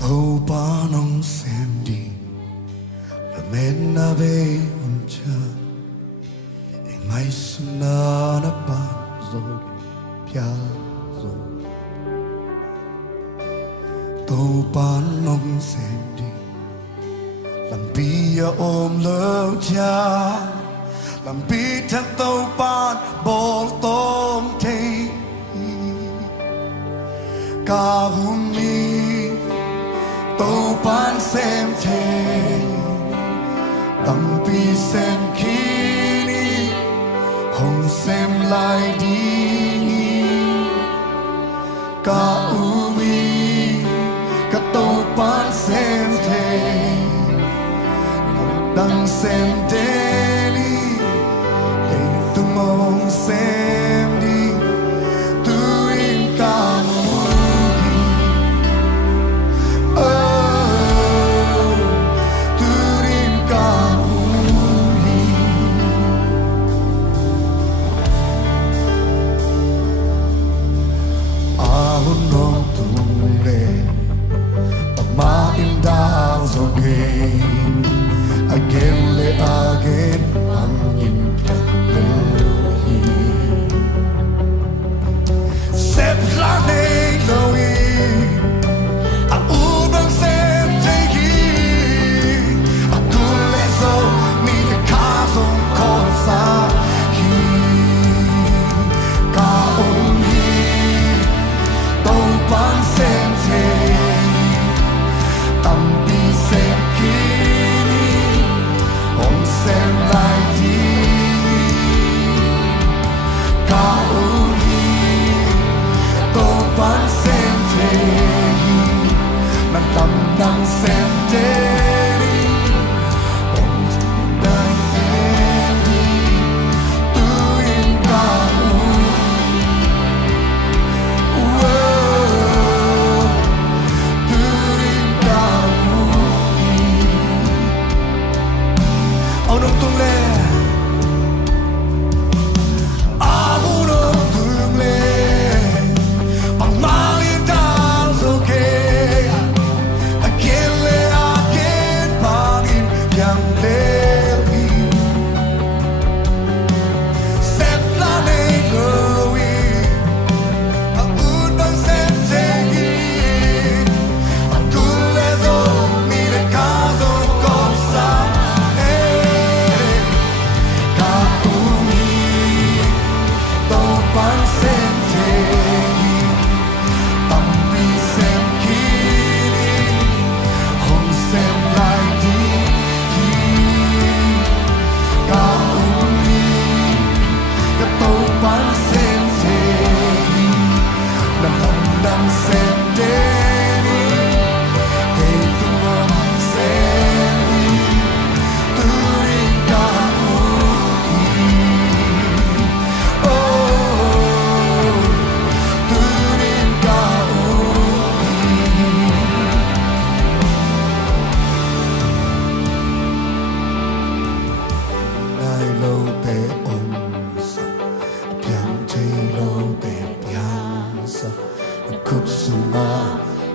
또 반응 샘디 라멘나 배운자 앵마이스나 나빠서 피아서 또 반응 샘디 làm bia ôm lỡ cha làm bi thật tàu ban bồ tôm thi cả hôm nay tàu ban xem thế làm bi xem khi đi không xem lại đi cả hôm nay cả tàu ban xem thế đang xem daily để tôi mong xem đi tôi in cả mùi tôi in cả mùi hôn non tung lên ta ma in đau rồi kề again le again ang impatlehi sep la nei loi a ubang sep tegi a kuleso mi de kazon kosa hi ka on hi to pan sem te tam bi sem ki xem lại đi cả uli tô bán xem thế mà tâm đang xem thế đi ông đang xem đi tôi in cả uli tôi in cả uli ông nông tung lên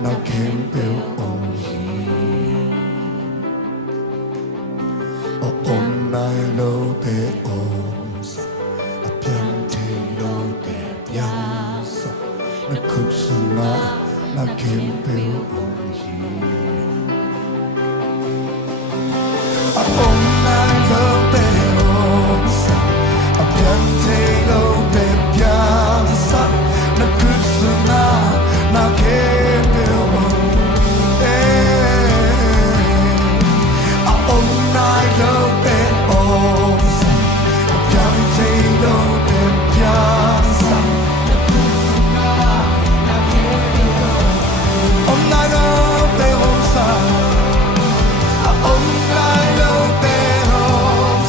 nó kém biểu ông hiền ôm nai lâu te ôm sa pian te lâu te pian sa nó khúc sunga nó kém biểu ông hiền ôm nai lâu te ôm sa pian te lâu te pian sa nó khúc sunga nó kém biểu I love that all Pian te lo te pianza Om nai lo te om sa Om nai lo te om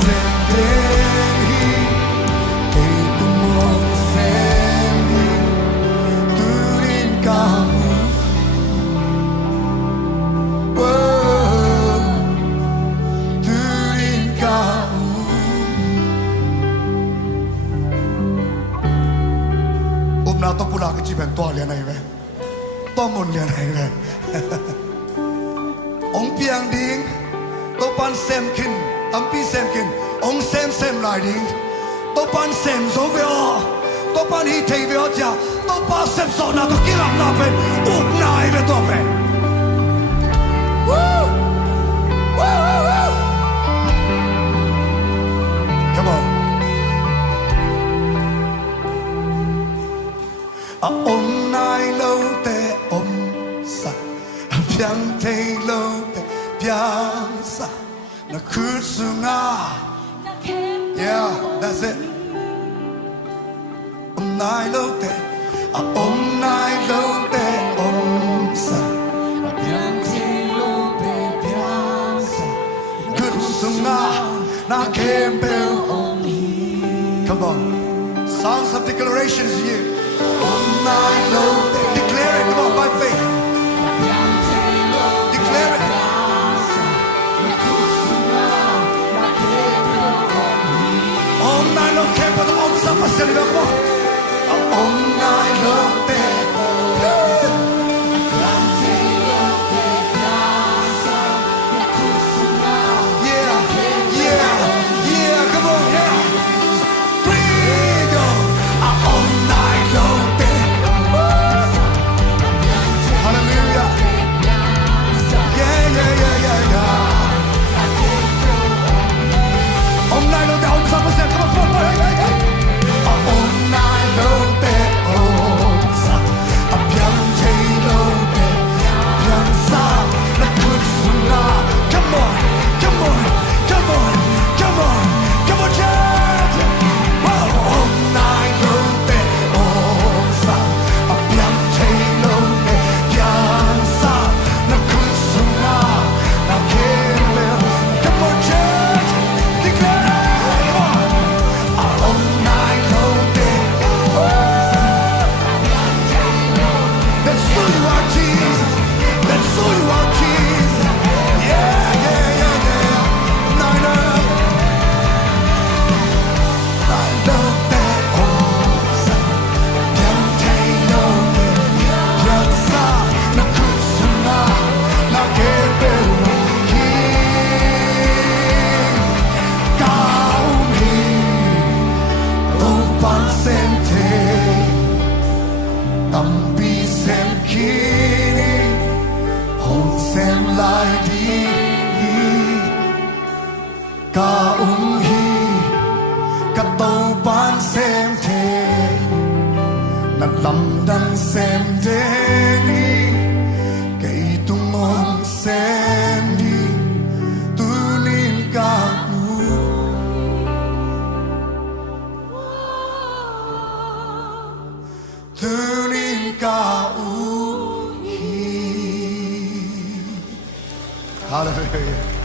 sendiri itu mau sendiri turin kamu turin kamu 나 또 불러 그 집에 또 하려나 이래 또 못려나 이래 옹피앙딩 또 반샘킨 암피샘킨 옹샘샘 라이딩 또 반샘 소벼 또 반히테이벼자 또 반샘 소나 또 기람 나펜 욱나 이래 또 펜 Come on ôm nai lâu te ôm sa piang te lâu te piang sa na kusunga yeah that's it ôm nai lâu te ôm nai lâu te ôm sa piang te lâu te piang sa kusunga na kempel come on songs of declaration is here all night long. Declare it, come on, by faith. Declare it. All night long, can't put the arms up, I said it, come on. All night long, Ka hi ka tàu ban xem thế nát lắm đang xem thế đi cây tung mong xem đi tu nín ca tu nín ca hi Hallelujah.